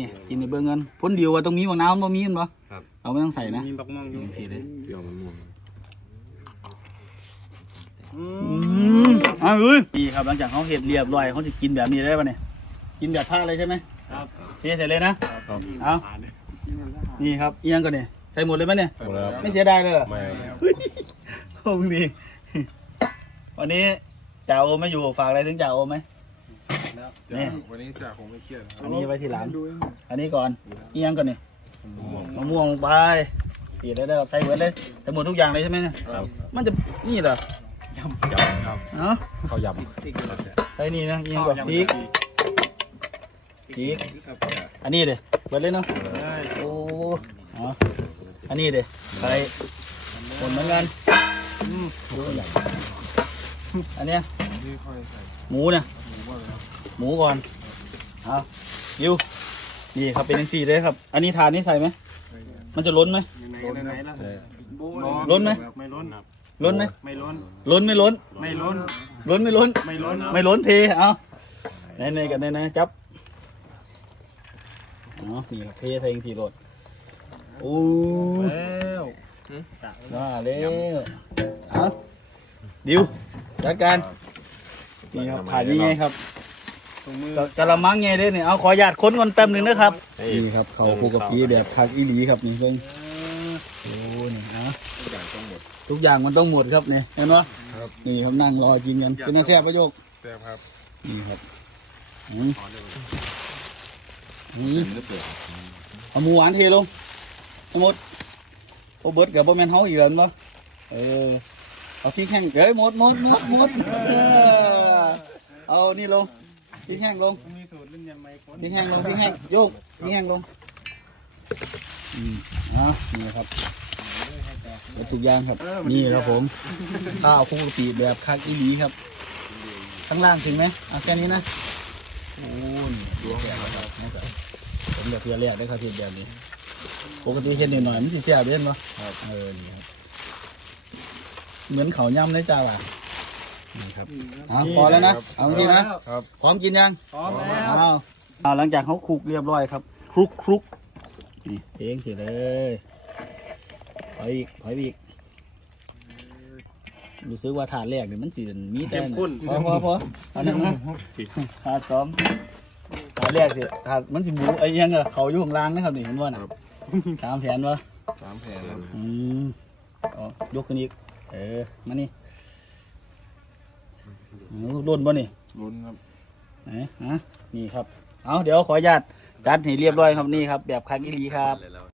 นี่กินในเบื้องเงินพ้นเดียวว่าตรงมีบางน้ำบ่มีมันบ่ครับ เราไม่ต้องใส่นะมีบักม่วงอยู่สีเลยเปรี้ยวมันม่วงอือืมมอะเอ้ยดีครับหลังจากเขาเห็ดเรียบร้อยเขาจะกินแบบนี้ได้ป่ะเนี่ยกินแบบผ้าเลยใช่ไหมครับเทใส่เลยนะเอานี่ครับเอียงก่อนเนี่ยใส่หมดเลยไหมเนี่ยหมดแล้วไม่เสียดายเลยเหรอไม่โอ้ดีวันนี้จ่าโอไม่อยู่ฝากอะไรถึงจ่าโอไหม นี่ วันนี้จ่าคงไม่เครียดนะอันนี้ไว้ทีหลัง อันนี้ก่อนเอียงก่อนเนี่ยมะม่วงลงไปปีดได้แล้วใส่หมดเลยใส่หมดทุกอย่างเลยใช่ไหมเนี่ยมันจะนี่เหรอยำยำครับเนาะข้าวยใส่นี่นะเอียงก่อนพริกพริกอันนี้เด้เบิดเลยเนาะได้โอ้เอาอันนี้เด้ใส่หมดเหมือนกันอืมดูอย่างอันเนี้ยนี่ค่อยใส่หมูเนี่ย หมูก่อนเอายิวนี่ครับเป็นยังสี่เลยครับ อันนี้ทานนี่ใส่ไหม มันจะล้นไหม ล้นไหนล่ะล้นไหมไม่ล้นล้นไหมไม่ล้น ล้นไม่ล้น ไม่ล้น ล้นไม่ล้น ไม่ล้น ไม่ล้นเท เอาในในๆกันในนะจับเอานี่ครับเทใส่ยังสี่โหลดโอ้แล้วว่าแล้วเอาดิวจัดการนี่ครับผ่านยังไงครับ ตรงมือกะละมังไงเด้เนี่ยเอาขอหยาดค้นก่อนแป๊บหนึ่งนะครับนี่นี่ครับเขาคูกับพีแบบคักอีหลีครับนี่เพิ่งโอ้นี่นะทุกอย่างต้องหมดทุกอย่างมันต้องหมดครับเนี่ยเห็นไหมนี่ครับนั่งรอกินกันเป็นน้าแซ่บประโยคแซ่บครับนี่ครับอืมอืมเอาหมูหวานเทลงทั้งหมดโอเบิร์ดกับโบแมนเฮาอีกแล้วเนาะเออเอาพริกแห้งเอ้ยหมดหมดหมดหมดเออเอานี่ลง พริกแห้งลงมีสูตรเล่นยันไม้คนพริกแห้งลงพริกแห้งโยกพริกแห้งลงอืมอะนี่ครับหมดทุกอย่างครับ นี่ครับผม ข้าวคลุกกะปิแบบคักอีหลีครับ ข้างล่างถึงไหมเอาแค่นี้นะโอ้ยดวงแบบนะครับนะครับผมอยากเพื่อแรกได้ครับเพียแบบนี้ ปกติเห็นหน่อยๆมันสิเสียเด่นปะครับเออนี่ครับ เหมือนเขาย่ำเลยจ้าว่ะ นี่ครับอะพอแล้วนะ เอาจริงๆนะครับพร้อมกินยังพร้อมแล้วเอาเอาหลังจากเขาคลุกเรียบร้อยครับคลุกคลุกนี่เองสิเลยถอยอีกถอยไปอีกรู้สึกว่าถาดแรกเนี่ยมันสีมีแต่เข้มข้นพอพอพออันนั้นนะถาดสองถาดแรกสิถาดมันสิหมูไอ้ยังอะเขาอยู่ข้างล่างนะครับนี่เห็นว่าน่ะตามแผนวะสามแผ่นครับอืมเอายกขึ้นอีก เออ มานี่ เอาล้นบ่นี่ลุ้นครับไหนฮะนี่ครับ เอาเดี๋ยวขออนุญาตจัดให้เรียบร้อยครับนี่ครับ แบบคักอีหลีครับ